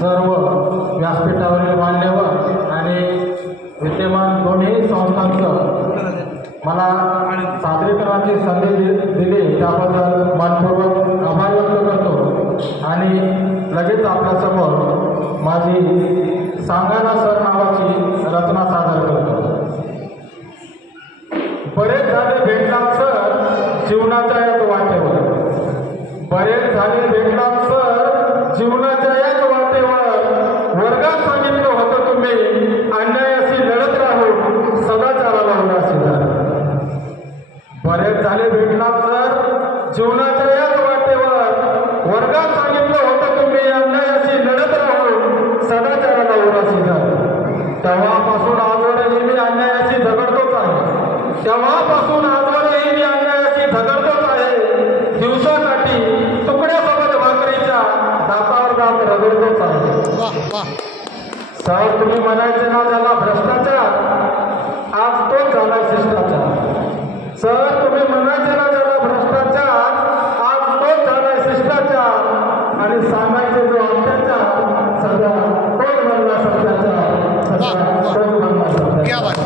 सर्व व्यासपीठावरील मान्यवर आणि विद्यमान दोन्ही संस्थांचं मला सादरीकरणाची संधी दिली त्याबद्दल मनपूर्वक आभार व्यक्त करतो आणि लगेच आपल्यासमोर माझी सांगाना सर नावाची रचना सादर करतो। बरेच झाले भेटलात सर जीवनाच्या याच वाटेवर, बरेच झाले भेटलात सर जीवनाच्या याच वाटेवर, वर्गात सांगितलं होतं तुम्ही अन्यायाशी लढत राहू सदाचाराला उदासी धरा। बरेच झाले भेटलात सर जीवनाच्या याच वाटेवर, वर्गात सांगितलं होतं तुम्ही अन्यायाशी लढत राहू सदाचाराला उदासी धरा। तेव्हापासून आजवरही मी अन्यायाशी झगडतोच आहे, तेव्हापासून आजवरही मी अन्यायाशी झगडतोच आहे। दिवसाकाठी तुकड्यासोबत भाकरीच्या दातावर दात रगडतोच आहे। सर तुम्ही म्हणायचे ना झाला भ्रष्टाचार, आज तोच झाला शिष्टाचार। सर तुम्ही म्हणायचे ना झाला भ्रष्टाचार, आज तोच झाला शिष्टाचार। आणि सांगायचे जो अत्याचार सध्या तोच बनला सत्याचार, तोच बनला सत्याचार।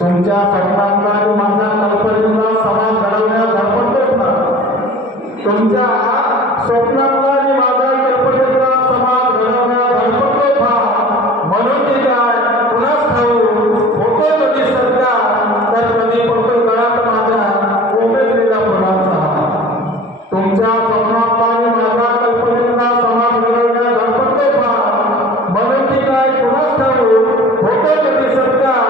तुमच्या स्वप्नांना आणि माझ्या कल्पनेला समाज घडवण्यात धडपडतोय ना, तुमच्या स्वप्नांना आणि माझ्या कल्पनेला समाज घडवण्यात धडपडतोय ना। म्हणून ती काय कुणास ठाऊक होतोय कधी सरकार, तर कधी पडतोय गळ्यात माझ्या उमेदलेल्या फुलांचा। तुमच्या स्वप्नांना आणि माझ्या कल्पनेला समाज घडवण्यात धडपडतोय ना, म्हणून ती काय कुणास ठाऊक होतोय कधी सरकार,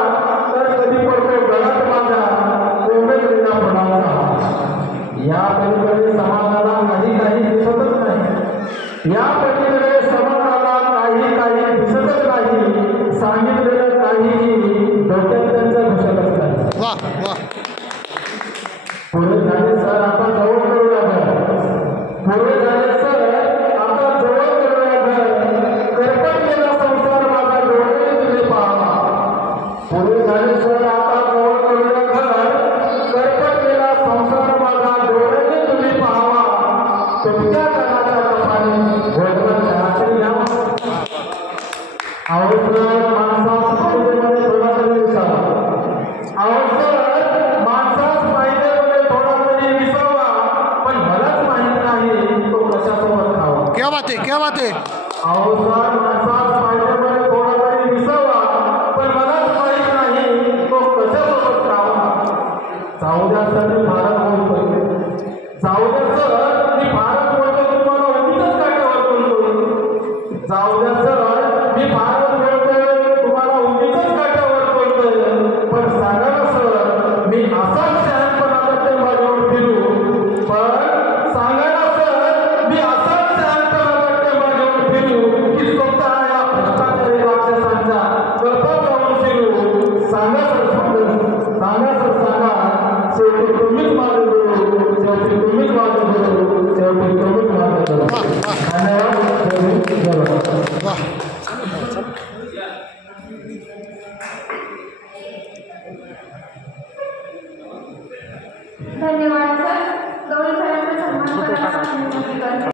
या पलीकडे समाजाला काही दिसतच नाही, या पलीकडे समाजाला काही दिसतच नाही, सांगितलेलं काहीही डोक्यात त्यांचं घुसतच नाही। पुढे झाले सर आता जवळ करूया घर, पुढे झाले सर आता जवळ करूया घर, करपटलेला संसार माझा डोळे तुझे पाहा। पुढे झाले सर आता जवळ करूया घर, करपटलेला संसार माझा डोळे तुम्ही पाहावा। तुमच्या कानाच्या कपाने घोडवर घरातील घ्यावा। अवसर माणसास पाहिजेमध्ये थोडा तरी विसावा, अवसर माणसास पाहिजेमध्ये थोडा तरी विसावा, पण मलाच माहित नाही तो कशासोबत खावा। क्या बात है, क्या बात है। अवसर माणसास पाहिजेमध्ये थोडा तरी विसावा, पण मलाच माहित नाही तो कशासोबत खावा। जाऊ द्या सर मी भारत बोलतोय, जाऊ द्या सर मी भारत बोलतोय, तुम्हाला उगीचच काट्यावर बोलतोय। जाऊ द्या सर मी भारत बोलतोय, तुम्हाला उगीचच काट्यावर बोलतोय, पण सांगा ना सर मी असाच शहाणपणाचा टेंबा घेऊन फिरू, पण सांगा ना सर मी असाच शहाणपणाचा टेंबा घेऊन फिरू की स्वतः या भ्रष्टाचारी राक्षसांच्या गळफात जाऊन फिरू। सांगा